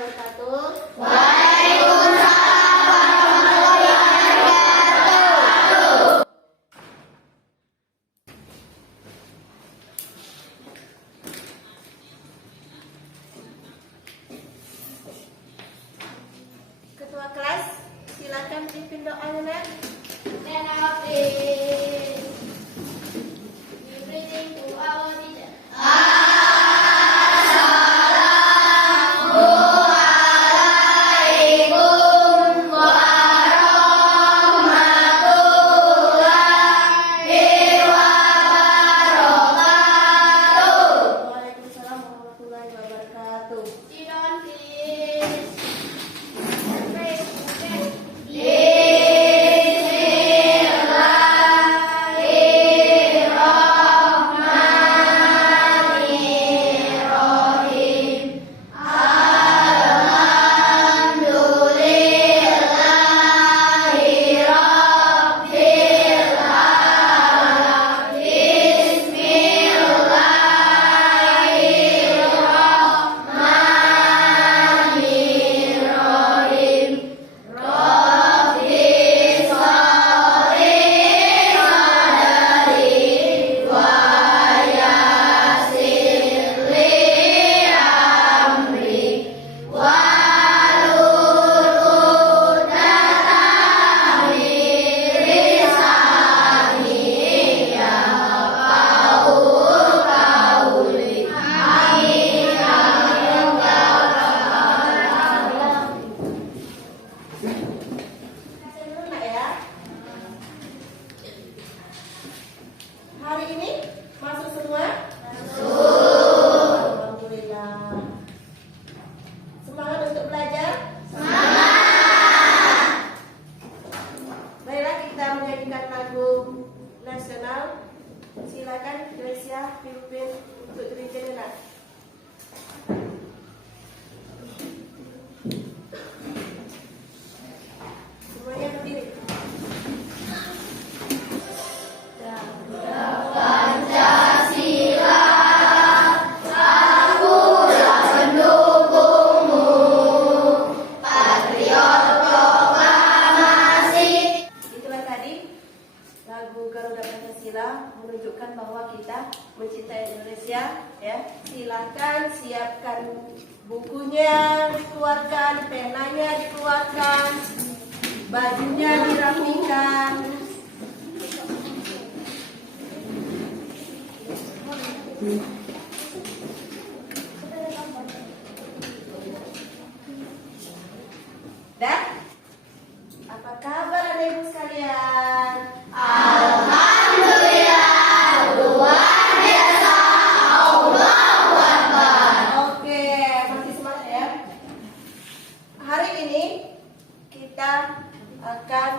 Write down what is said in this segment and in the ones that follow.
wabarakatuh. Waalaikumsalam warahmatullahi wabarakatuh. Ketua kelas, silakan pimpin doanya, Nak. Waalaikumsalam warahmatullahi wabarakatuh. Dulu, Nak, ya. Hari ini masuk semua? Masuk. Alhamdulillah. Semangat untuk belajar? Semangat. Baiklah, kita menyanyikan lagu nasional. Silakan Gracia pimpin untuk gereja, Nak. Semuanya berdiri. Itulah tadi lagu Garuda Pancasila menunjukkan bahwa kita mencintai Indonesia, ya. Silakan siapkan bukunya, dikeluarkan, penanya dikeluarkan, bajunya dirapikan. Dah? Apa kabar anak ibu sekalian? Alhamdulillah, luar biasa. Allahu Akbar. Oke, masih semangat ya. Hari ini kita akan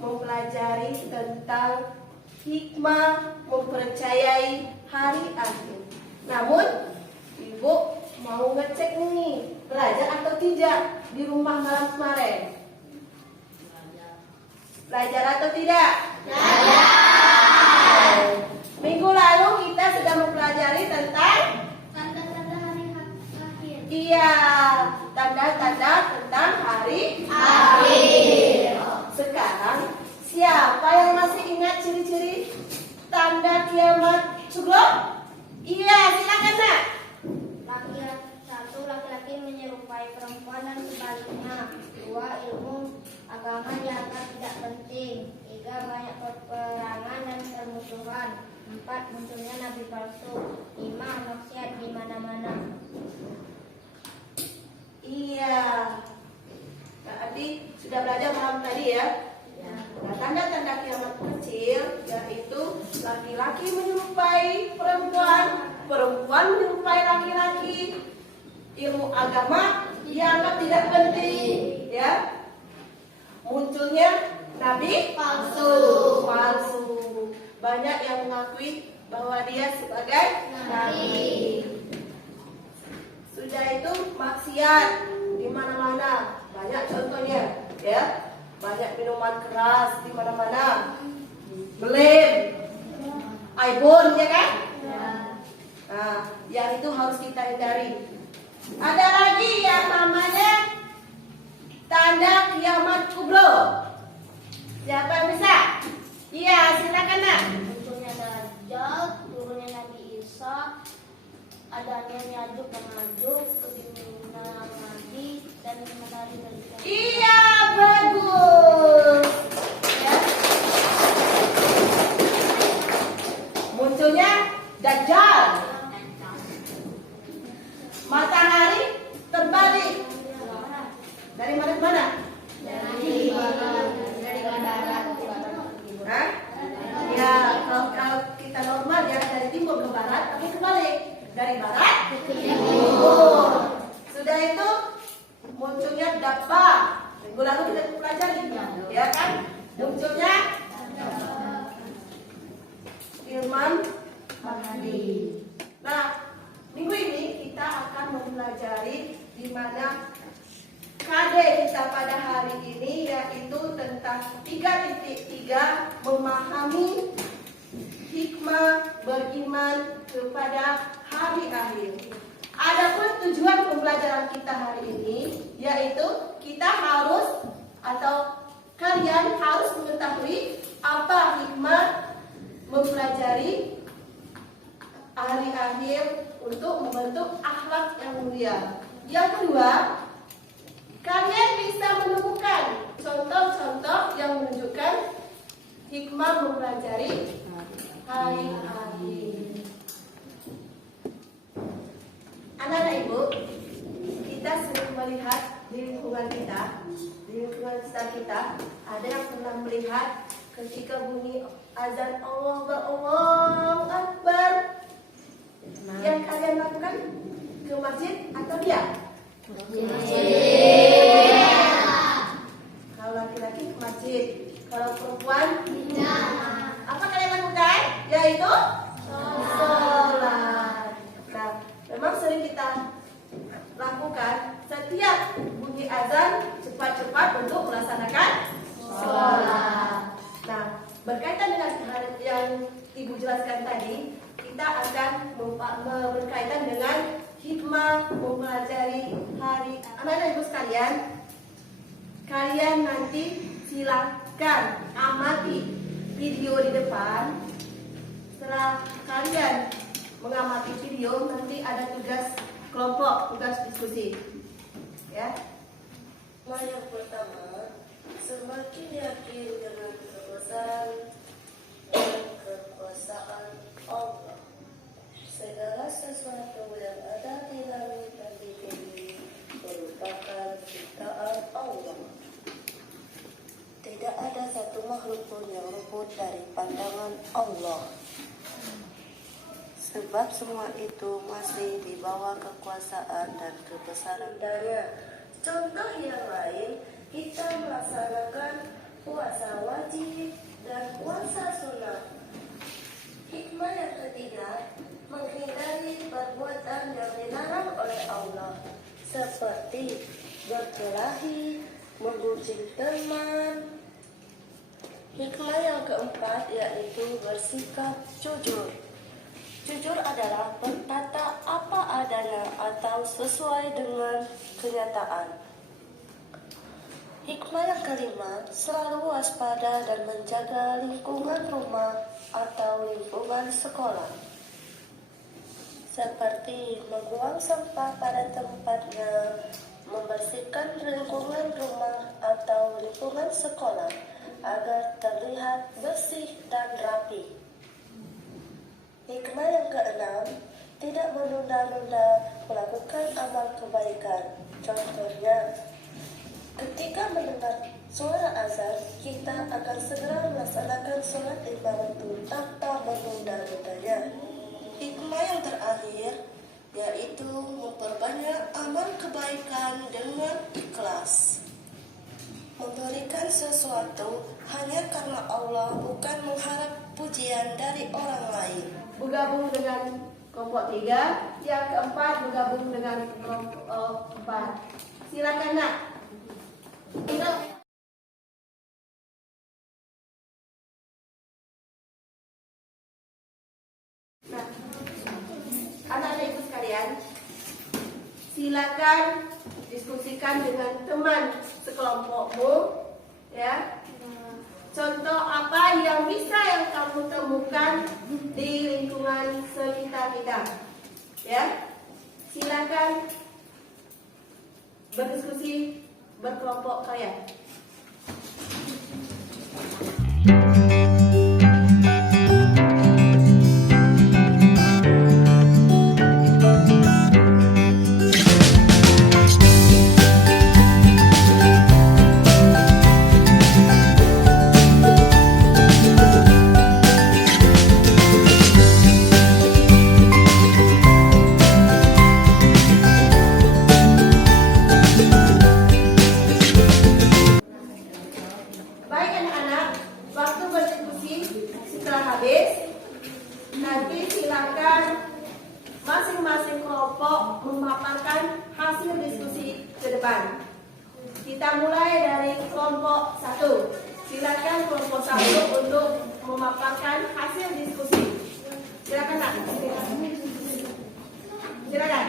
mempelajari tentang hikmah mempercayai hari akhir. Namun, Ibu mau ngecek nih, belajar atau tidak di rumah malam kemarin? Belajar atau tidak? Belajar. Minggu lalu kita sudah mempelajari tentang Tanda-tanda hari akhir. iya, tanda-tanda tentang hari Akhir. Sekarang siapa yang masih ingat ciri-ciri tanda kiamat sugro? Iya, silakan, Nak. Satu, laki-laki menyerupai perempuan dan sebaliknya. Dua, ilmu agama dianggap tidak penting. Tiga, banyak peperangan dan permusuhan. Empat, munculnya nabi palsu. Lima, maksiat di mana-mana. Iya. Tadi sudah belajar malam tadi ya. Nah, tanda-tanda kiamat kecil yaitu laki-laki menyerupai perempuan, perempuan menyerupai laki-laki, ilmu agama dianggap tidak penting, ya. Munculnya nabi palsu. Banyak yang mengakui bahwa dia sebagai nabi. Sudah itu maksiat di mana-mana, banyak contohnya, ya. Banyak minuman keras di mana-mana, belem, iPhone, ya kan? Nah, yang itu harus kita hindari. Ada lagi yang namanya Siapa yang bisa? Iya, silakan nak. Munculnya Dajjal, turunnya Nabi Isa, adanya Yajuj dan Majuj, kebingungan Nabi, dan menari dari Iya, bagus. Ya. Munculnya Dajjal. Matahari terbalik. Dari mana ke mana? dari barat. Hah? Ya, kalau kita normal ya dari timur ke barat, tapi kebalik. Dari barat ke timur. Sudah itu munculnya Dabba. Minggu lalu kita pelajari, ya kan? Munculnya Firman Mahdi. Nah, minggu ini kita akan mempelajari di mana KD kita pada hari ini, yaitu tentang 3.3 memahami hikmah beriman kepada hari akhir. Adapun tujuan pembelajaran kita hari ini, yaitu kita harus atau kalian harus mengetahui apa hikmah mempelajari hari akhir untuk membentuk akhlak yang mulia. Yang kedua, kalian bisa menemukan contoh-contoh yang menunjukkan hikmah mempelajari hari akhir. Anak-anak ibu, kita sering melihat di lingkungan kita, di lingkungan sekitar kita, ada yang pernah melihat ketika bunyi azan Allahu Akbar, yang kalian lakukan ke masjid atau diam? Kalau laki-laki ke masjid, kalau perempuan apa kalian lakukan? Yaitu sholat. Nah, memang sering kita lakukan setiap bunyi azan cepat-cepat untuk melaksanakan sholat. Nah, berkaitan dengan hal yang ibu jelaskan tadi, kita akan berkaitan dengan hikmah mempelajari hari. Anak-anak ibu sekalian, kalian nanti silakan amati video di depan. Setelah kalian mengamati video, nanti ada tugas kelompok, tugas diskusi. Ya. Yang pertama, semakin yakin dengan kebesaran dan kekuasaan Allah. Segala sesuatu yang ada di langit dan di bumi merupakan ciptaan Allah. Tidak ada satu makhluk pun yang luput dari pandangan Allah. Sebab semua itu masih di bawah kekuasaan dan kebesaran Danya. Contoh yang lain, kita melaksanakan puasa wajib dan puasa sunat. Hikmah yang ketiga, menghindari perbuatan yang dilarang oleh Allah, seperti berkelahi, menggunjing teman. Hikmah yang keempat yaitu bersikap jujur. Jujur adalah berkata apa adanya atau sesuai dengan kenyataan. Hikmah yang kelima, selalu waspada dan menjaga lingkungan rumah atau lingkungan sekolah. Seperti membuang sampah pada tempatnya, membersihkan lingkungan rumah atau lingkungan sekolah agar terlihat bersih dan rapi. Hikmah yang keenam, tidak menunda-nunda melakukan amal kebaikan. Contohnya, ketika mendengar suara azan, kita akan segera melaksanakan sholat lima waktu tanpa menunda-nundanya. Hikmah yang terakhir, yaitu memperbanyak amal kebaikan dengan ikhlas. Memberikan sesuatu hanya karena Allah, bukan mengharap pujian dari orang lain. Bergabung dengan kelompok 3, yang keempat bergabung dengan kelompok 4. Silakan nak. Nah, anak-anak ibu sekalian, silakan diskusikan dengan teman sekelompokmu Ya. Contoh apa yang bisa yang kamu temukan di lingkungan sekitar kita? Ya. Silakan berdiskusi berkelompok kalian. Baik anak-anak, waktu berdiskusi setelah habis. Nanti silakan masing-masing kelompok memaparkan hasil diskusi ke depan. Kita mulai dari kelompok 1. Silakan kelompok 1 untuk memaparkan hasil diskusi. Silakan Nak. Silakan.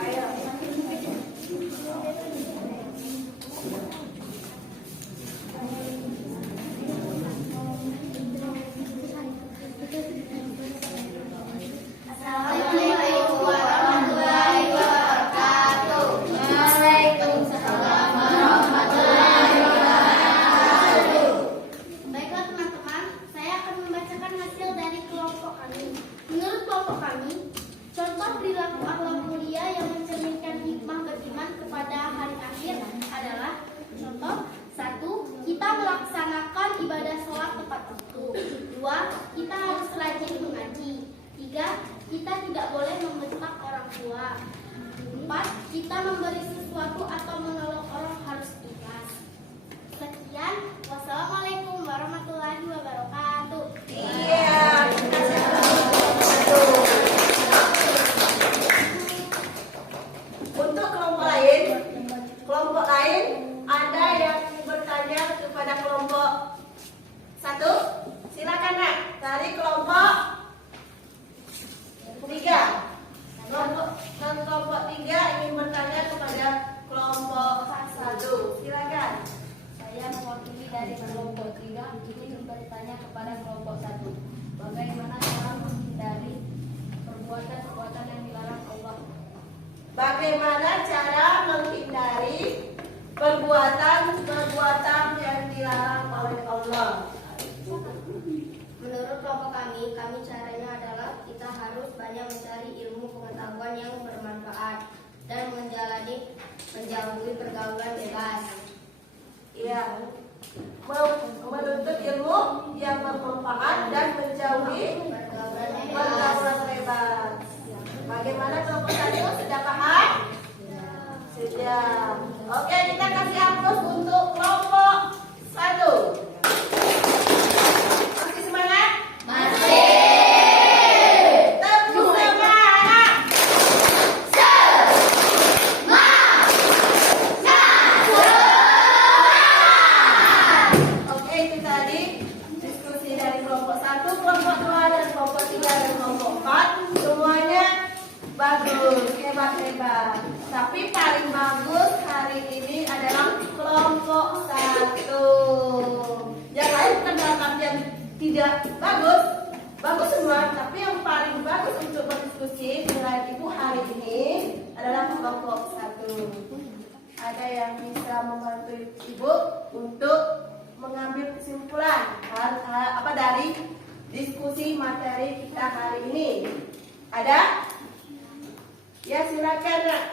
Ayo. Assalamualaikum warahmatullahi wabarakatuh. Waalaikumsalam warahmatullahi wabarakatuh. Baiklah teman-teman, saya akan membacakan hasil dari kelompok kami. Menurut kelompok kami, contoh perilaku akhlak mulia yang mencerminkan hikmah beriman kepada hari akhir adalah contoh 1. Kita melaksanakan ibadah sholat tepat waktu. 2. Kita harus rajin mengaji. 3. Kita tidak boleh membentak orang tua. 4. Kita memberi sesuatu atau menolong orang harus ikhlas. Sekian, wassalamualaikum warahmatullahi wabarakatuh. Iya. Untuk kelompok lain ada yang bertanya kepada kelompok 1. Silakan Nak, dari kelompok 3. Kelompok 3 ingin bertanya kepada kelompok 1. Silakan. Saya mewakili dari kelompok 3 ingin bertanya kepada kelompok 1. Bagaimana cara menghindari perbuatan-perbuatan yang dilarang Allah? Bagaimana cara menghindari perbuatan-perbuatan yang dilarang oleh Allah? Menurut kelompok kami caranya adalah kita harus banyak mencari ilmu pengetahuan yang bermanfaat dan menjauhi pergaulan bebas. Ya, menuntut ilmu yang bermanfaat dan menjauhi pergaulan bebas. Bagaimana kelompok 1? Sudah paham? Sudah. Oke, kita kasih aplaus untuk kelompok 1. Masih semangat? Tepuk semangat. Oke, itu tadi diskusi dari kelompok 1, kelompok 2, dan kelompok 3, dan kelompok 4. Semuanya bagus, hebat-hebat. Tapi paling bagus hari ini adalah kelompok 1. Yang lain bukan dalam artian tidak bagus, bagus semua. Tapi yang paling bagus untuk berdiskusi dengan ibu hari ini adalah kelompok 1. Ada yang bisa membantu ibu untuk mengambil kesimpulan apa dari diskusi materi kita hari ini? Ada? Ya, silakan Nak.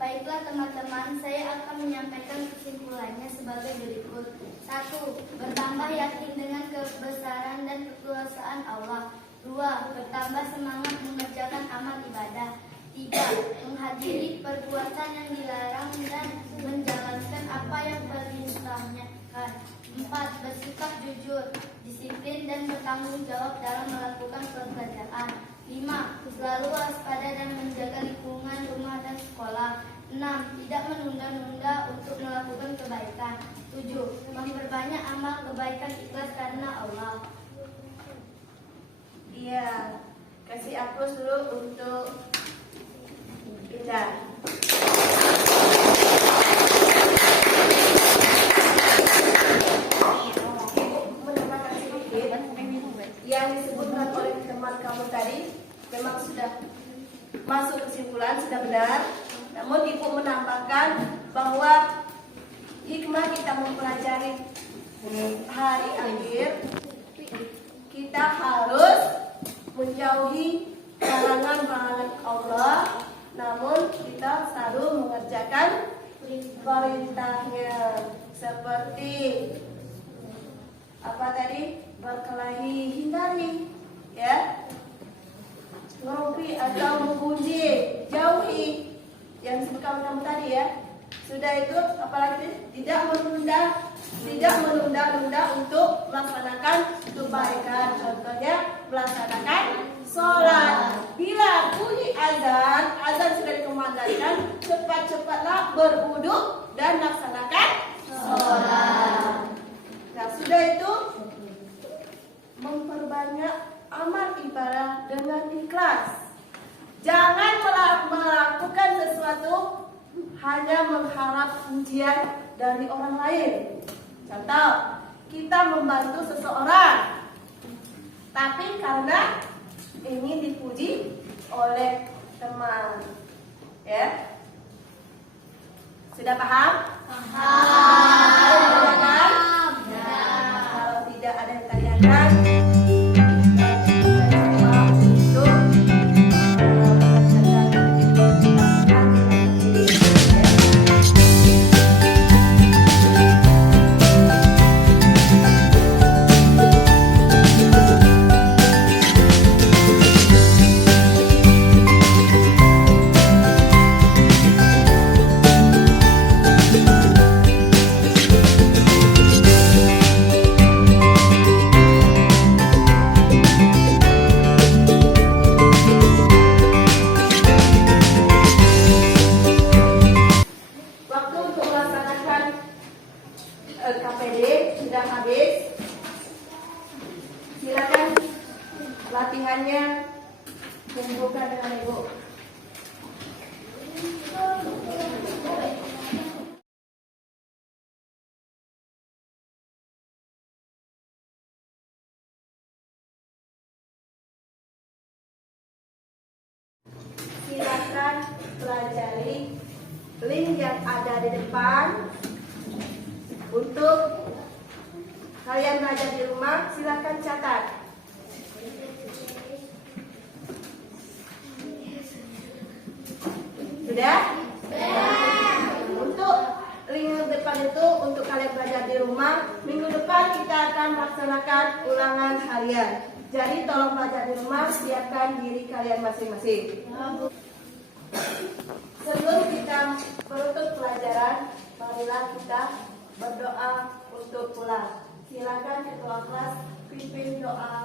Baiklah teman-teman, saya akan menyampaikan kesimpulannya sebagai berikut. 1. Bertambah yakin dengan kebesaran dan kekuasaan Allah. 2. Bertambah semangat mengerjakan amal ibadah. 3. Menghadiri perbuatan yang dilarang dan menjalankan apa yang perintahnya. 4. Bersikap jujur, disiplin dan bertanggung jawab dalam melakukan pekerjaan. 5. Selalu waspada dan menjaga lingkungan rumah dan sekolah. 6. Tidak menunda-nunda untuk melakukan kebaikan. 7. Memperbanyak amal kebaikan ikhlas karena Allah. Iya. Kasih aplaus dulu untuk Indah. Ibu menambahkan sedikit. Yang disebutkan oleh teman kamu tadi memang sudah masuk kesimpulan, sudah benar. Namun ibu menambahkan bahwa hikmah kita mempelajari hari akhir, kita harus menjauhi larangan-larangan Allah, namun kita selalu mengerjakan perintahnya, seperti apa tadi, berkelahi hindari, ya, ngerumpi atau menggunjing jauhi, yang disebutkan kamu tadi ya. Sudah itu apalagi tidak menunda-nunda untuk melaksanakan kebaikan. Contohnya melaksanakan sholat. Bila bunyi azan sudah dikumandangkan, cepat-cepatlah berwudu dan melaksanakan sholat. Nah, sudah itu memperbanyak amal ibadah dengan ikhlas. Jangan melakukan sesuatu hanya mengharap pujian dari orang lain. Contoh, kita membantu seseorang, tapi karena ingin dipuji oleh teman, ya. Sudah paham? Paham. Kalau tidak ada yang tanyakan, KPD sudah habis. Silakan latihannya kumpulkan dengan ibu. Silakan pelajari link yang ada di depan. Untuk kalian belajar di rumah, silakan catat. Sudah? Untuk link depan itu untuk kalian belajar di rumah. Minggu depan kita akan melaksanakan ulangan harian. Jadi tolong belajar di rumah, siapkan diri kalian masing-masing. Sebelum kita menutup pelajaran, marilah kita berdoa untuk pulang. Silakan ketua kelas pimpin doa.